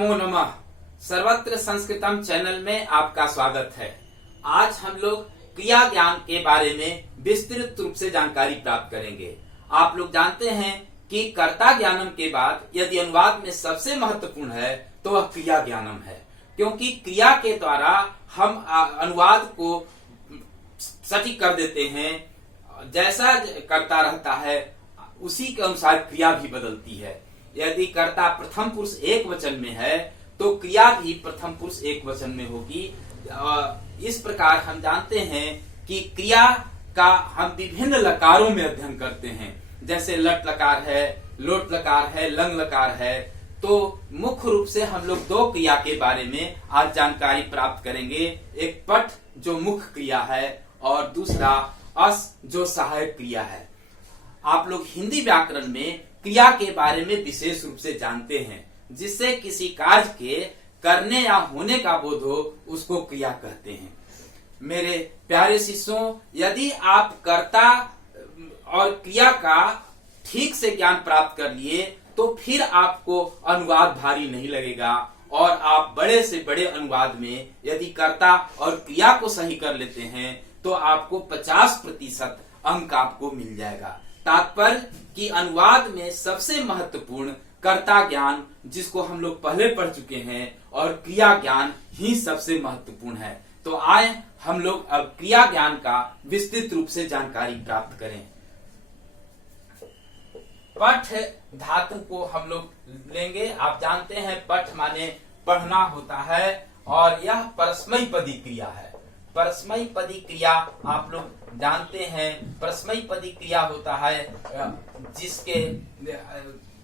नमो नमः। सर्वत्र संस्कृतम चैनल में आपका स्वागत है। आज हम लोग क्रिया ज्ञान के बारे में विस्तृत रूप से जानकारी प्राप्त करेंगे। आप लोग जानते हैं कि कर्ता ज्ञानम के बाद यदि अनुवाद में सबसे महत्वपूर्ण है तो वह क्रिया ज्ञानम है, क्योंकि क्रिया के द्वारा हम अनुवाद को सटीक कर देते हैं। जैसा कर्ता रहता है उसी के अनुसार क्रिया भी बदलती है। यदि कर्ता प्रथम पुरुष एक वचन में है तो क्रिया भी प्रथम पुरुष एक वचन में होगी। इस प्रकार हम जानते हैं कि क्रिया का हम विभिन्न लकारों में अध्ययन करते हैं, जैसे लट लकार है, लोट लकार है, लंग लकार है। तो मुख्य रूप से हम लोग दो क्रिया के बारे में आज जानकारी प्राप्त करेंगे। एक पठ जो मुख्य क्रिया है और दूसरा अस जो सहायक क्रिया है। आप लोग हिंदी व्याकरण में क्रिया के बारे में विशेष रूप से जानते हैं, जिससे किसी कार्य के करने या होने का बोध हो उसको क्रिया कहते हैं। मेरे प्यारे शिष्यों, यदि आप कर्ता और क्रिया का ठीक से ज्ञान प्राप्त कर लिए तो फिर आपको अनुवाद भारी नहीं लगेगा और आप बड़े से बड़े अनुवाद में यदि कर्ता और क्रिया को सही कर लेते हैं तो आपको 50% अंक आपको मिल जाएगा। तात्पर्य कि अनुवाद में सबसे महत्वपूर्ण कर्ता ज्ञान, जिसको हम लोग पहले पढ़ चुके हैं, और क्रिया ज्ञान ही सबसे महत्वपूर्ण है। तो आए हम लोग अब क्रिया ज्ञान का विस्तृत रूप से जानकारी प्राप्त करें। पठ धातु को हम लोग लेंगे। आप जानते हैं पठ माने पढ़ना होता है और यह परस्मैपदी क्रिया है। परस्मैपदी क्रिया आप लोग जानते हैं। परस्मैपदी क्रिया होता है जिसके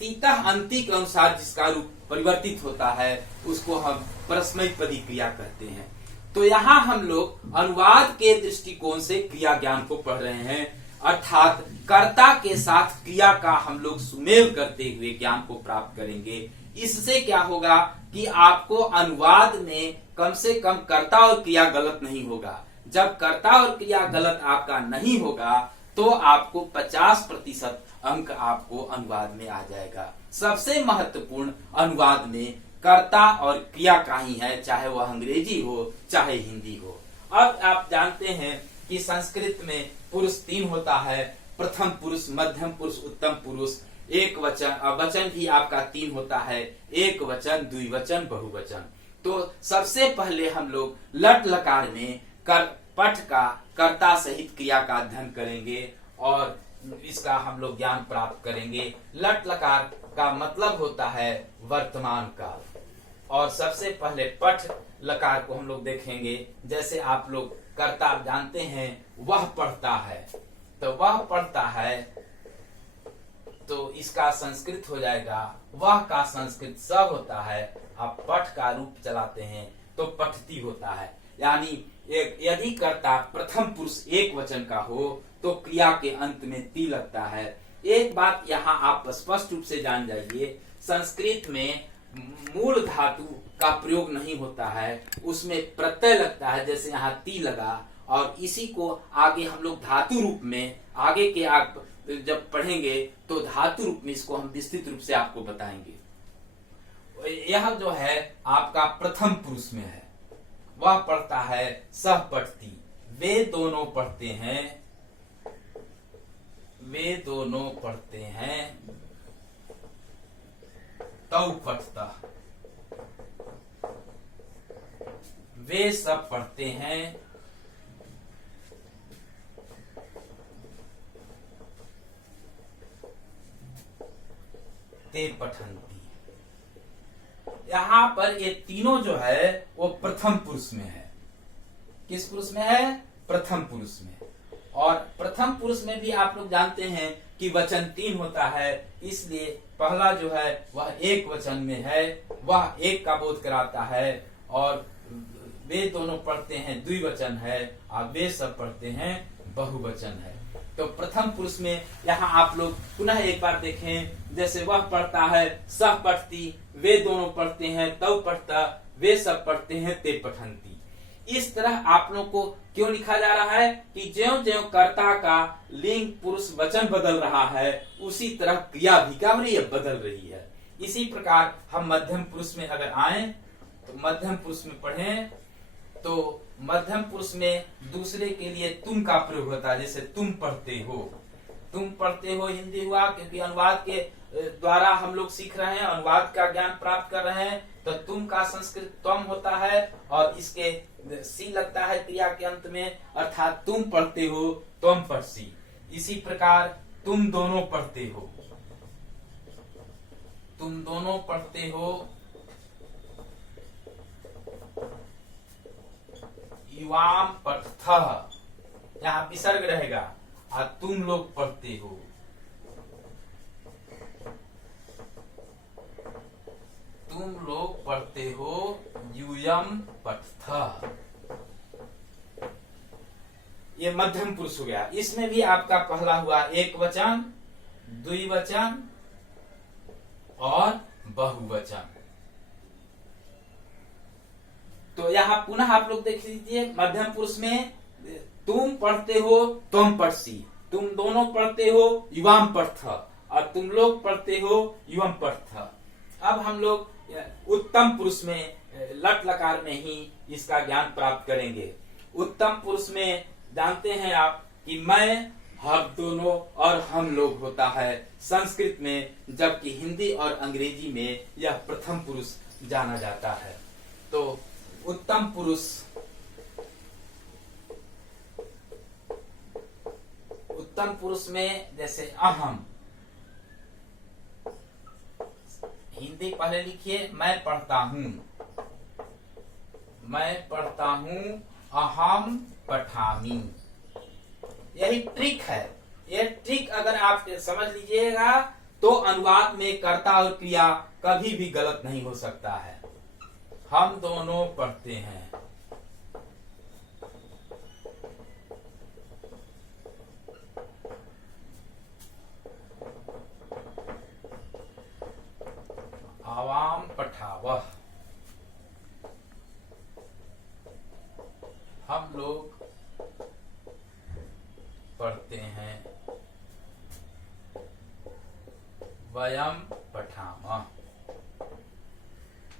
तीतः अंति के अनुसार जिसका रूप परिवर्तित होता है उसको हम परस्मैपदी क्रिया कहते हैं। तो यहाँ हम लोग अनुवाद के दृष्टिकोण से क्रिया ज्ञान को पढ़ रहे हैं, अर्थात कर्ता के साथ क्रिया का हम लोग सुमेल करते हुए ज्ञान को प्राप्त करेंगे। इससे क्या होगा कि आपको अनुवाद में कम से कम कर्ता और क्रिया गलत नहीं होगा। जब कर्ता और क्रिया गलत आपका नहीं होगा तो आपको 50% अंक आपको अनुवाद में आ जाएगा। सबसे महत्वपूर्ण अनुवाद में कर्ता और क्रिया का ही है, चाहे वह अंग्रेजी हो चाहे हिंदी हो। अब आप जानते हैं कि संस्कृत में पुरुष 3 होता है, प्रथम पुरुष, मध्यम पुरुष, उत्तम पुरुष। एक वचन वचन भी आपका 3 होता है, एक वचन, द्विवचन, बहुवचन। तो सबसे पहले हम लोग लट लकार में पठ का कर्ता सहित क्रिया का अध्ययन करेंगे और इसका हम लोग ज्ञान प्राप्त करेंगे। लट लकार का मतलब होता है वर्तमान काल। और सबसे पहले पठ लकार को हम लोग देखेंगे। जैसे आप लोग कर्ता जानते हैं, वह पढ़ता है, तो वह पढ़ता है तो इसका संस्कृत हो जाएगा वह का संस्कृत स होता है। आप पठ का रूप चलाते हैं तो पठती होता है। यानी यदि कर्ता प्रथम पुरुष एक वचन का हो तो क्रिया के अंत में ती लगता है। एक बात यहाँ आप स्पष्ट रूप से जान जाइए, संस्कृत में मूल धातु का प्रयोग नहीं होता है, उसमें प्रत्यय लगता है। जैसे यहाँ ती लगा और इसी को आगे हम लोग धातु रूप में आगे के आप जब पढ़ेंगे तो धातु रूप में इसको हम विस्तृत रूप से आपको बताएंगे। यह जो है आपका प्रथम पुरुष में है, वह पढ़ता है सह पठती। वे दोनों पढ़ते हैं, वे दोनों पढ़ते हैं, तौ पठता। वे सब पढ़ते हैं, ते पठंती। यहाँ पर ये तीनों जो है वो प्रथम पुरुष में है। किस पुरुष में है? प्रथम पुरुष में। और प्रथम पुरुष में भी आप लोग जानते हैं कि वचन 3 होता है, इसलिए पहला जो है वह एक वचन में है, वह एक का बोध कराता है। और वे दोनों पढ़ते हैं द्विवचन है और वे सब पढ़ते हैं बहुवचन है। तो प्रथम पुरुष में यहाँ आप लोग पुनः एक बार देखें। जैसे वह पढ़ता है सह पठती, वे दोनों पढ़ते हैं तौ पढ़ता, वे सब पढ़ते हैं ते पठंती। इस तरह आप लोग को क्यों लिखा जा रहा है कि ज्यों ज्यों कर्ता का लिंग पुरुष वचन बदल रहा है उसी तरह क्रिया भी क्या हो रही है? बदल रही है। इसी प्रकार हम मध्यम पुरुष में अगर आए तो मध्यम पुरुष में पढ़ें तो मध्यम पुरुष में दूसरे के लिए तुम का प्रयोग होता है। जैसे तुम पढ़ते हो हिंदी हुआ, क्योंकि अनुवाद के द्वारा हम लोग सीख रहे हैं, अनुवाद का ज्ञान प्राप्त कर रहे हैं, तो तुम का संस्कृत त्वम होता है और इसके सी लगता है क्रिया के अंत में, अर्थात तुम पढ़ते हो त्वम पर सी। इसी प्रकार तुम दोनों पढ़ते हो, तुम दोनों पढ़ते हो युवाम पठथ, यहाँ विसर्ग रहेगा, और तुम लोग पढ़ते हो, तुम लोग पढ़ते हो यूयम पठथ। ये मध्यम पुरुष हो गया। इसमें भी आपका पहला हुआ एक वचन, द्विवचन और बहुवचन। तो यहाँ पुनः आप लोग देख लीजिए, मध्यम पुरुष में तुम पढ़ते हो तुम पढ़सी, तुम दोनों पढ़ते हो युवाम पढ़थ, और तुम लोग पढ़ते हो युवम पढ़थ। अब हम लोग उत्तम पुरुष में लट लकार में ही इसका ज्ञान प्राप्त करेंगे। उत्तम पुरुष में जानते हैं आप कि मैं, हम दोनों और हम लोग होता है संस्कृत में, जबकि हिंदी और अंग्रेजी में यह प्रथम पुरुष जाना जाता है। तो उत्तम पुरुष, उत्तम पुरुष में जैसे अहम, हिंदी पहले लिखिए, मैं पढ़ता हूं, मैं पढ़ता हूं, अहम पठामी। यही ट्रिक है। यह ट्रिक अगर आप समझ लीजिएगा तो अनुवाद में कर्ता और क्रिया कभी भी गलत नहीं हो सकता है। हम दोनों पढ़ते हैं, आवाम पठावह, हम लोग पढ़ते हैं, वयम पठामः।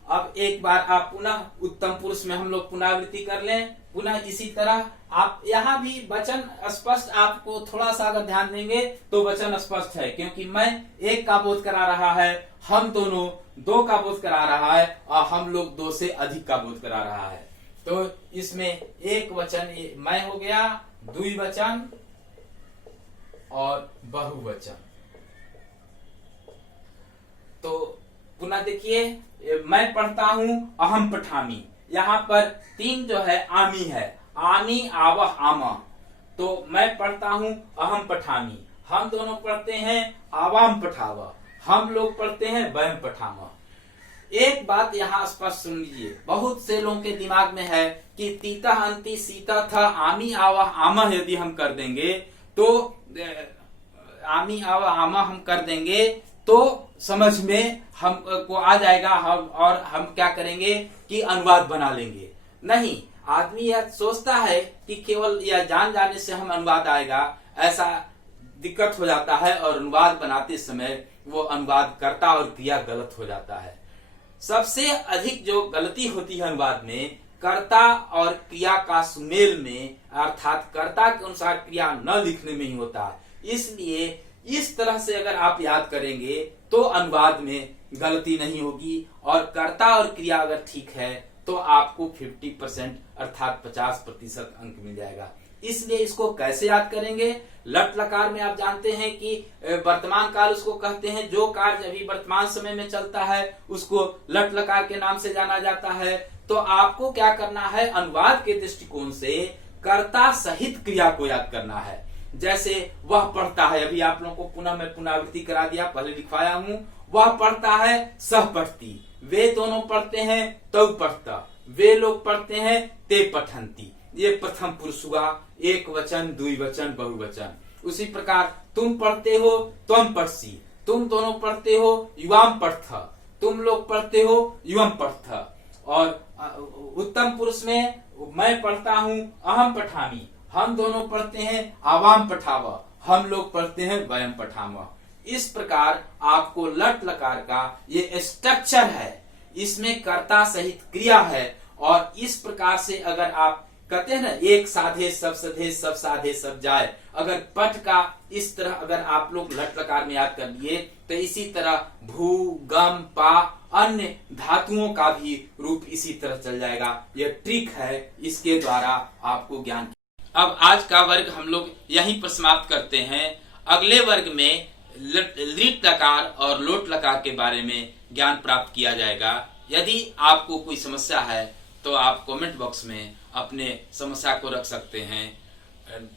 अब एक बार आप पुनः उत्तम पुरुष में हम लोग पुनरावृत्ति कर लें। पुनः इसी तरह आप यहाँ भी वचन स्पष्ट, आपको थोड़ा सा अगर ध्यान देंगे तो वचन स्पष्ट है, क्योंकि मैं एक का बोध करा रहा है, हम दोनों दो का बोध करा रहा है, और हम लोग दो से अधिक का बोध करा रहा है। तो इसमें एक वचन मैं हो गया, द्विवचन और बहुवचन। तो पुनः देखिए, मैं पढ़ता हूं, अहम पठामी, यहाँ पर तीन जो है आमी है, आमी आवह आमा। तो मैं पढ़ता हूं, अहम पठामी, हम दोनों पढ़ते हैं, आवाम पठावा, हम लोग पढ़ते हैं, वयम पठामा। एक बात यहाँ स्पष्ट सुन लीजिए, बहुत से लोगों के दिमाग में है कि तीता अंति सीता था, आमी आवा आमा यदि हम कर देंगे तो आमी आवा आमा हम कर देंगे तो समझ में हमको आ जाएगा, हम क्या करेंगे कि अनुवाद बना लेंगे। नहीं, आदमी यह सोचता है कि केवल यह जान जाने से हम अनुवाद आएगा, ऐसा दिक्कत हो जाता है, और अनुवाद बनाते समय वो अनुवाद कर्ता और क्रिया गलत हो जाता है। सबसे अधिक जो गलती होती है अनुवाद में, कर्ता और क्रिया का सुमेल में, अर्थात कर्ता के अनुसार क्रिया न लिखने में ही होता है। इसलिए इस तरह से अगर आप याद करेंगे तो अनुवाद में गलती नहीं होगी, और कर्ता और क्रिया अगर ठीक है तो आपको 50% अर्थात 50% अंक मिल जाएगा। इसलिए इसको कैसे याद करेंगे? लट लकार में आप जानते हैं कि वर्तमान काल उसको कहते हैं, जो कार्य अभी वर्तमान समय में चलता है उसको लट लकार के नाम से जाना जाता है। तो आपको क्या करना है, अनुवाद के दृष्टिकोण से कर्ता सहित क्रिया को याद करना है। जैसे वह पढ़ता है, अभी आप लोगों को पुनः मैं पुनरावृत्ति करा दिया, पहले लिखवाया हूं, वह पढ़ता है, सह पढ़ती, वे दोनों पढ़ते हैं, तौ पढ़ता, वे लोग पढ़ते हैं, ते पठंती। ये प्रथम पुरुष हुआ, एक वचन, द्विवचन, बहुवचन। उसी प्रकार तुम पढ़ते हो, त्वम पढ़सी, तुम दोनों पढ़ते हो, युवाम पढ़थ, तुम लोग पढ़ते हो, युवम पढ़थ। और उत्तम पुरुष में मैं पढ़ता हूं, अहम पठामी, हम दोनों पढ़ते हैं, आवाम पठावा, हम लोग पढ़ते हैं, वयम पठावा। इस प्रकार आपको लट लकार का ये स्ट्रक्चर है, इसमें कर्ता सहित क्रिया है, और इस प्रकार से अगर आप कहते हैं ना एक साधे सब सधे सब साधे सब जाए, अगर पठ का इस तरह अगर आप लोग लट लकार में याद कर लिए तो इसी तरह भू गम पा अन्य धातुओं का भी रूप इसी तरह चल जाएगा। यह ट्रिक है, इसके द्वारा आपको ज्ञान। अब आज का वर्ग हम लोग यहीं पर समाप्त करते हैं। अगले वर्ग में लिट लकार और लोट लकार के बारे में ज्ञान प्राप्त किया जाएगा। यदि आपको कोई समस्या है तो आप कमेंट बॉक्स में अपने समस्या को रख सकते हैं।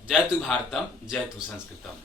जय तु भारतम, जय तु संस्कृतम।